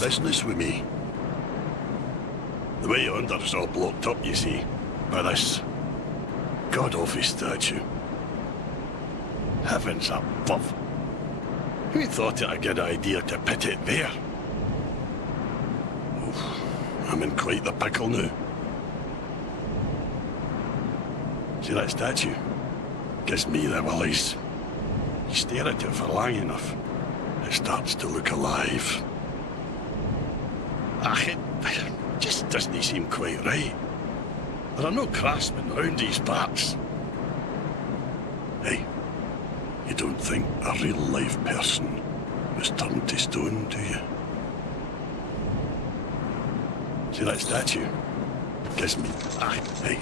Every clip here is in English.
business with me. The way under's all blocked up, you see, by this god-awful statue. Heavens above. Who thought it a good idea to put it there? Oof, I'm in quite the pickle now. See that statue? Gives me the willies. You stare at it for long enough, it starts to look alive. It just doesn't seem quite right. There are no craftsmen round these parts. Hey, you don't think a real-life person was turned to stone, do you? See that statue? Gives me... hey.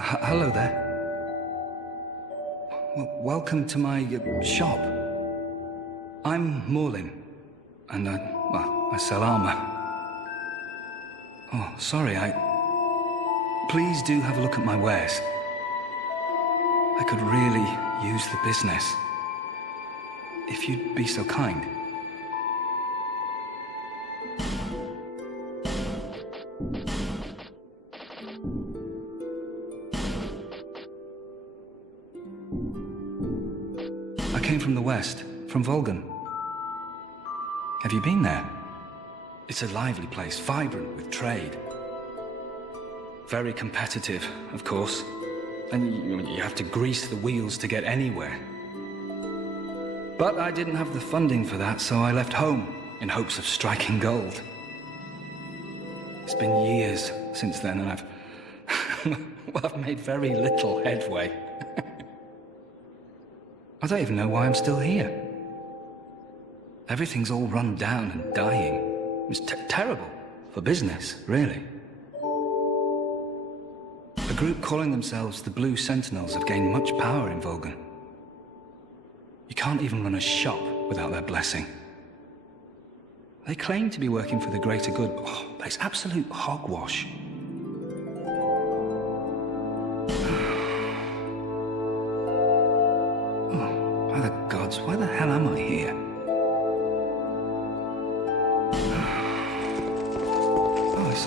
Hello there. Welcome to my shop. I'm Morlin, and I sell armor. Oh, sorry, Please do have a look at my wares. I could really use the business. If you'd be so kind. I came from the west, from Volgan. Have you been there? It's a lively place, vibrant with trade. Very competitive, of course. And you have to grease the wheels to get anywhere. But I didn't have the funding for that, so I left home in hopes of striking gold. It's been years since then, and I've made very little headway. I don't even know why I'm still here. Everything's all run down and dying. It's terrible for business, really. A group calling themselves the Blue Sentinels have gained much power in Volgan. You can't even run a shop without their blessing. They claim to be working for the greater good, but it's absolute hogwash. Oh, by the gods, why the hell am I here? Oh, it's...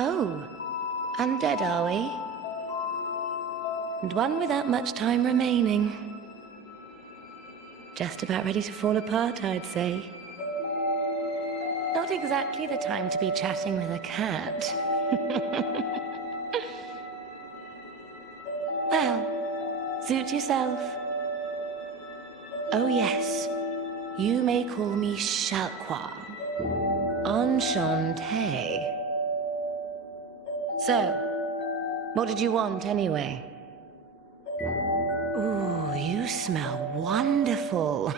Oh, undead are we? And one without much time remaining. Just about ready to fall apart, I'd say. Not exactly the time to be chatting with a cat. Well, suit yourself. Oh yes, you may call me Shalqua. Enchanté. So, what did you want anyway? Ooh, you smell wonderful.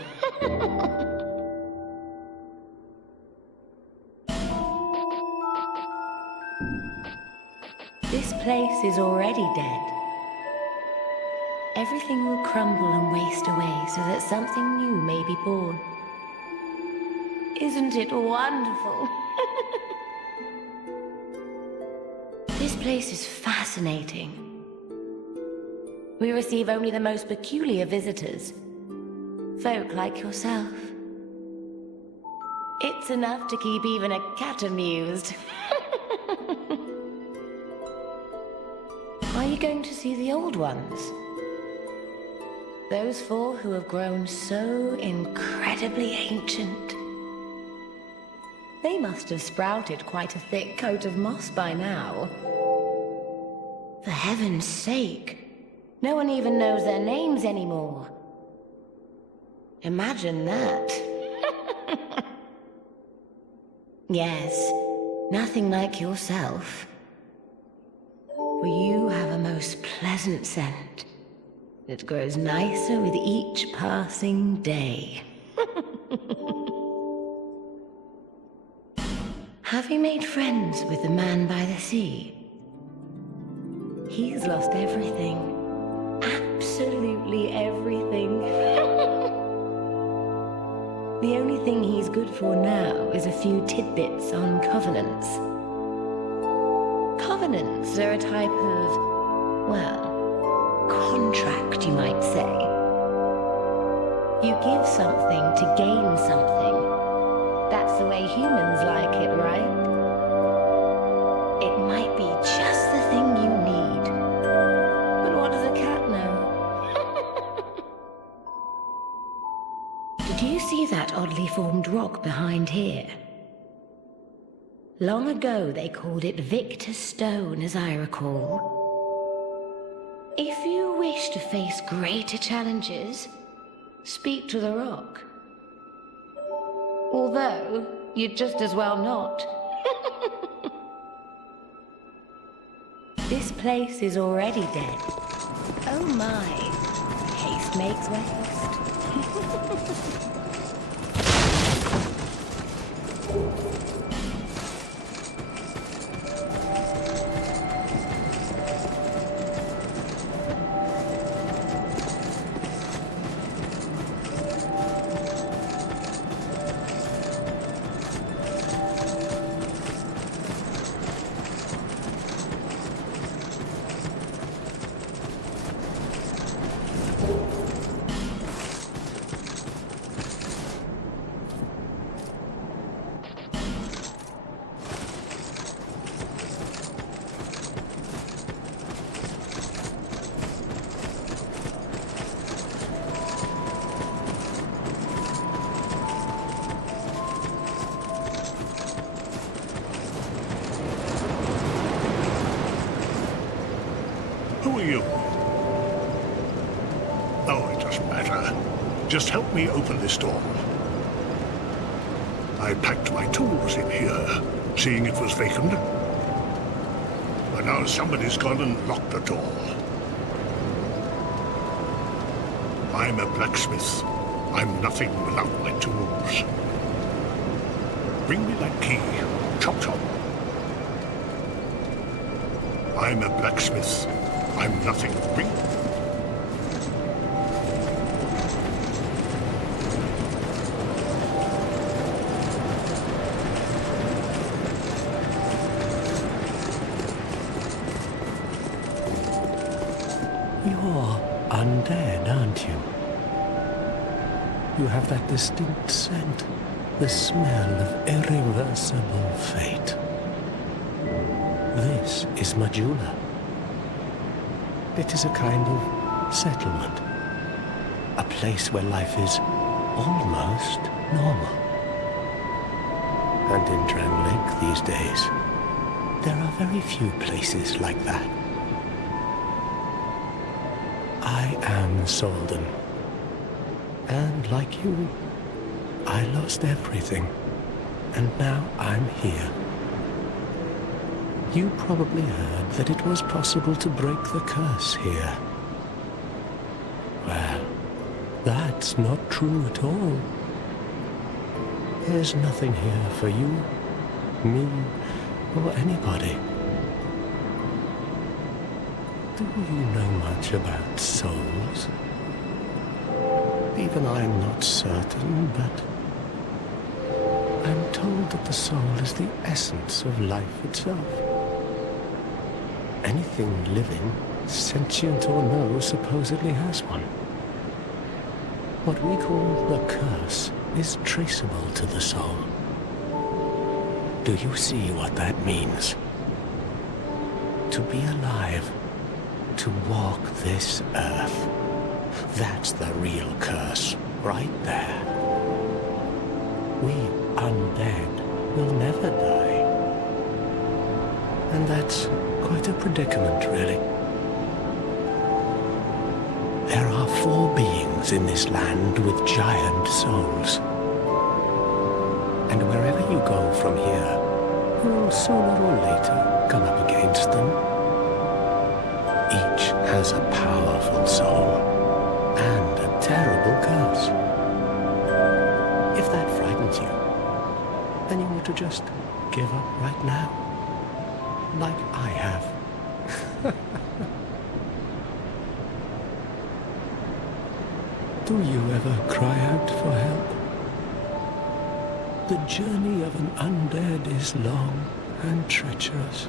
This place is already dead. Everything will crumble and waste away so that something new may be born. Isn't it wonderful? This place is fascinating. We receive only the most peculiar visitors. Folk like yourself. It's enough to keep even a cat amused. Are you going to see the old ones? Those four who have grown so incredibly ancient. They must have sprouted quite a thick coat of moss by now. For heaven's sake, no one even knows their names anymore. Imagine that. Yes, nothing like yourself. For you have a most pleasant scent that grows nicer with each passing day. Have you made friends with the man by the sea? He's lost everything. Absolutely everything. The only thing he's good for now is a few tidbits on covenants. Covenants are a type of, well, contract, you might say. You give something to gain something. That's the way humans like it, right? It might be just the thing you need. But what does a cat know? Did you see that oddly formed rock behind here? Long ago they called it Victor Stone, as I recall. If you wish to face greater challenges, speak to the rock. Although, you'd just as well not. This place is already dead. Oh my. Haste makes waste. Oh, it doesn't matter. Just help me open this door. I packed my tools in here, seeing it was vacant. But now somebody's gone and locked the door. I'm a blacksmith. I'm nothing without my tools. Bring me that key. Chop chop. I'm a blacksmith. I'm nothing. Bring... You're undead, aren't you? You have that distinct scent, the smell of irreversible fate. This is Majula. It is a kind of settlement. A place where life is almost normal. And in Drangleic these days, there are very few places like that. I am Solden. And like you, I lost everything. And now I'm here. You probably heard that it was possible to break the curse here. Well, that's not true at all. There's nothing here for you, me, or anybody. Do you know much about souls? Even I'm not certain, but I'm told that the soul is the essence of life itself. Anything living, sentient or no, supposedly has one. What we call the curse is traceable to the soul. Do you see what that means? To be alive, to walk this earth. That's the real curse, right there. We undead will never die. And that's quite a predicament, really. There are 4 beings in this land with giant souls. And wherever you go from here, you'll sooner or later come up against them. Each has a powerful soul and a terrible curse. If that frightens you, then you ought to just give up right now. Like I have. Do you ever cry out for help? The journey of an undead is long and treacherous.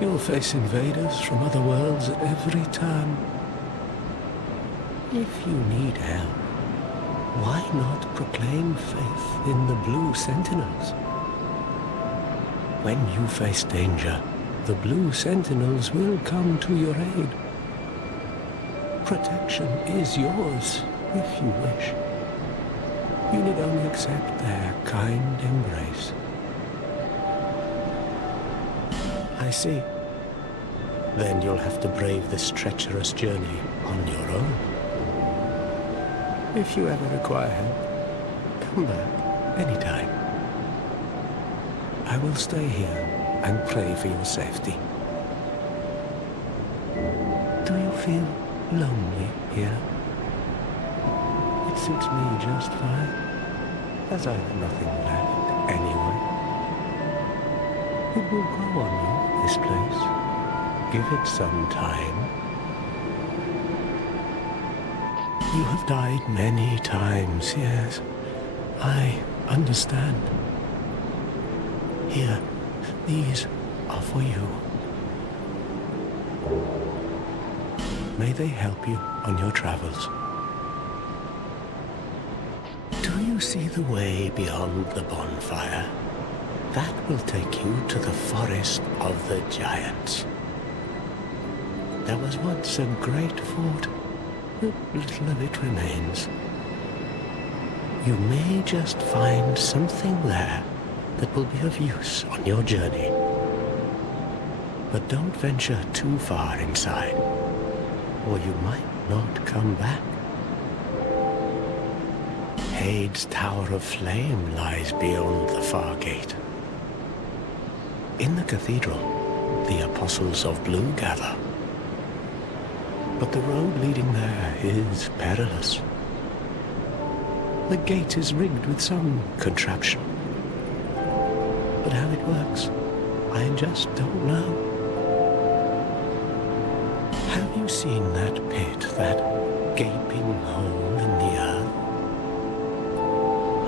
You'll face invaders from other worlds at every turn. If you need help, why not proclaim faith in the Blue Sentinels? When you face danger, the Blue Sentinels will come to your aid. Protection is yours, if you wish. You need only accept their kind embrace. I see. Then you'll have to brave this treacherous journey on your own. If you ever require help, come back anytime. I will stay here and pray for your safety. Do you feel lonely here? It suits me just fine, as I have nothing left anyway. It will grow on you, this place. Give it some time. You have died many times, yes. I understand. Here, these are for you. May they help you on your travels. Do you see the way beyond the bonfire? That will take you to the forest of the giants. There was once a great fort, but little of it remains. You may just find something there that will be of use on your journey. But don't venture too far inside, or you might not come back. Hade's Tower of Flame lies beyond the far gate. In the cathedral, the Apostles of Blue gather. But the road leading there is perilous. The gate is rigged with some contraption. But how it works, I just don't know. Have you seen that pit, that gaping hole in the earth?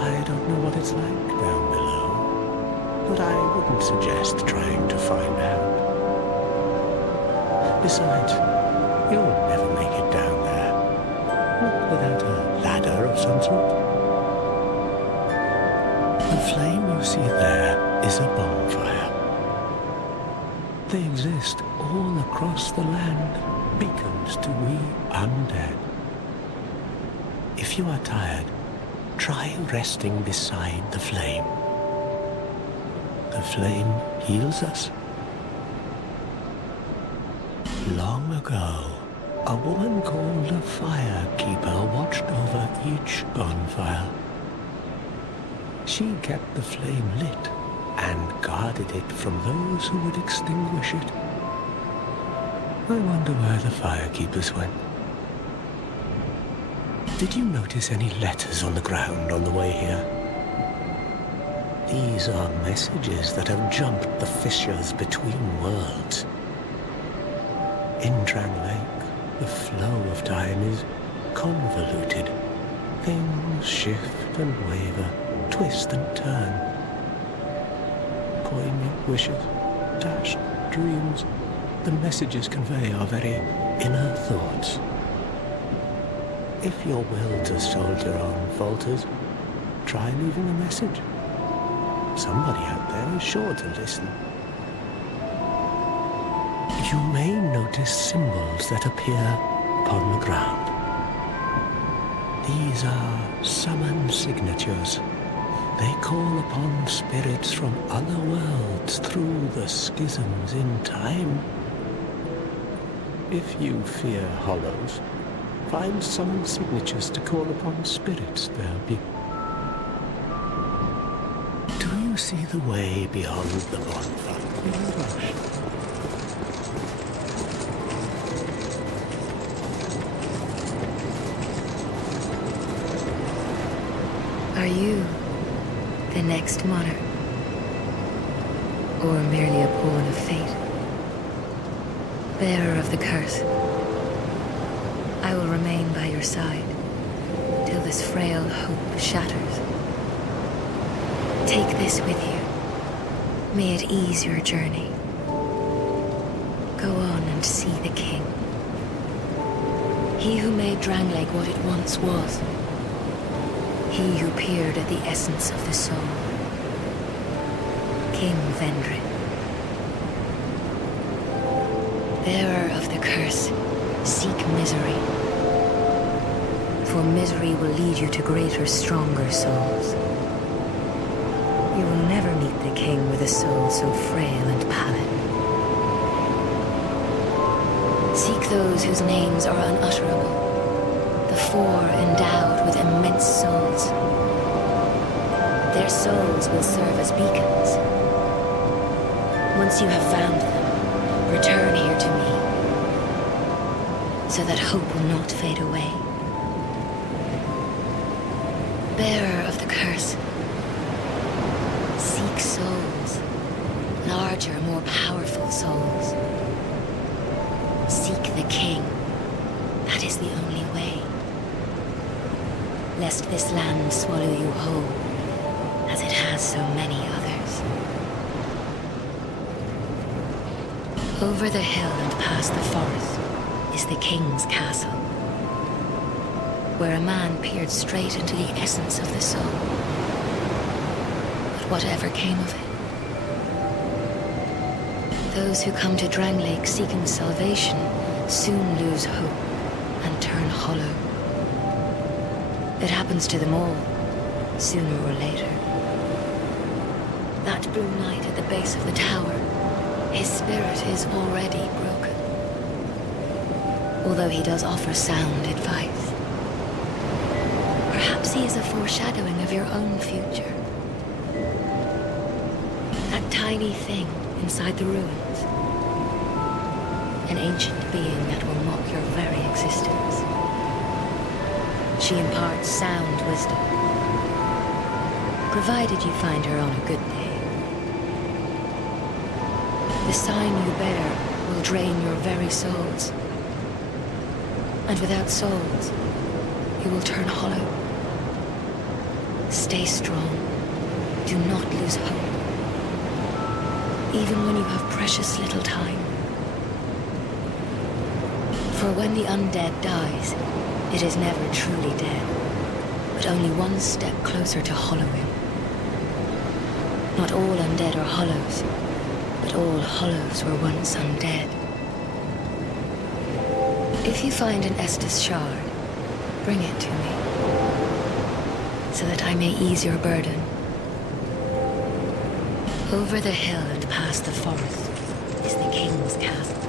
I don't know what it's like down below, but I wouldn't suggest trying to find out. Besides, you'll never make it down there, not without a ladder of some sort. The flame you see there is a bonfire. They exist all across the land, beacons to we undead. If you are tired, try resting beside the flame. The flame heals us. Long ago, a woman called a firekeeper watched over each bonfire. She kept the flame lit and guarded it from those who would extinguish it. I wonder where the firekeepers went. Did you notice any letters on the ground on the way here? These are messages that have jumped the fissures between worlds. In Drang Lake, the flow of time is convoluted. Things shift and waver, twist and turn. Poignant wishes, dashed dreams, the messages convey our very inner thoughts. If your will to soldier on falters, try leaving a message. Somebody out there is sure to listen. You may notice symbols that appear upon the ground. These are summon signatures. They call upon spirits from other worlds through the schisms in time. If you fear hollows, find summon signatures to call upon spirits there be. Do you see the way beyond the bonfire? Are you the next monarch? Or merely a pawn of fate? Bearer of the curse, I will remain by your side till this frail hope shatters. Take this with you. May it ease your journey. Go on and see the king. He who made Drang Lake what it once was. He who peered at the essence of the soul. King Vendrick. Bearer of the curse, seek misery. For misery will lead you to greater, stronger souls. You will never meet the king with a soul so frail and pallid. Seek those whose names are unutterable. The four endowed with immense souls. Their souls will serve as beacons. Once you have found them, return here to me, so that hope will not fade away. Bearer of the curse, seek souls, larger, more powerful souls. Seek the king. That is the only way. Lest this land swallow you whole, as it has so many others. Over the hill and past the forest is the king's castle, where a man peered straight into the essence of the soul. But whatever came of it? Those who come to Drang Lake seeking salvation soon lose hope and turn hollow. It happens to them all, sooner or later. That blue knight at the base of the tower, his spirit is already broken. although he does offer sound advice. Perhaps he is a foreshadowing of your own future. That tiny thing inside the ruins. An ancient being that will mock your very existence. She imparts sound wisdom, provided you find her on a good day. The sign you bear will drain your very souls. And without souls, you will turn hollow. Stay strong. Do not lose hope. Even when you have precious little time. For when the undead dies, it is never truly dead, but only one step closer to hollowing. Not all undead are hollows, but all hollows were once undead. If you find an Estus shard, bring it to me, so that I may ease your burden. Over the hill and past the forest is the king's castle.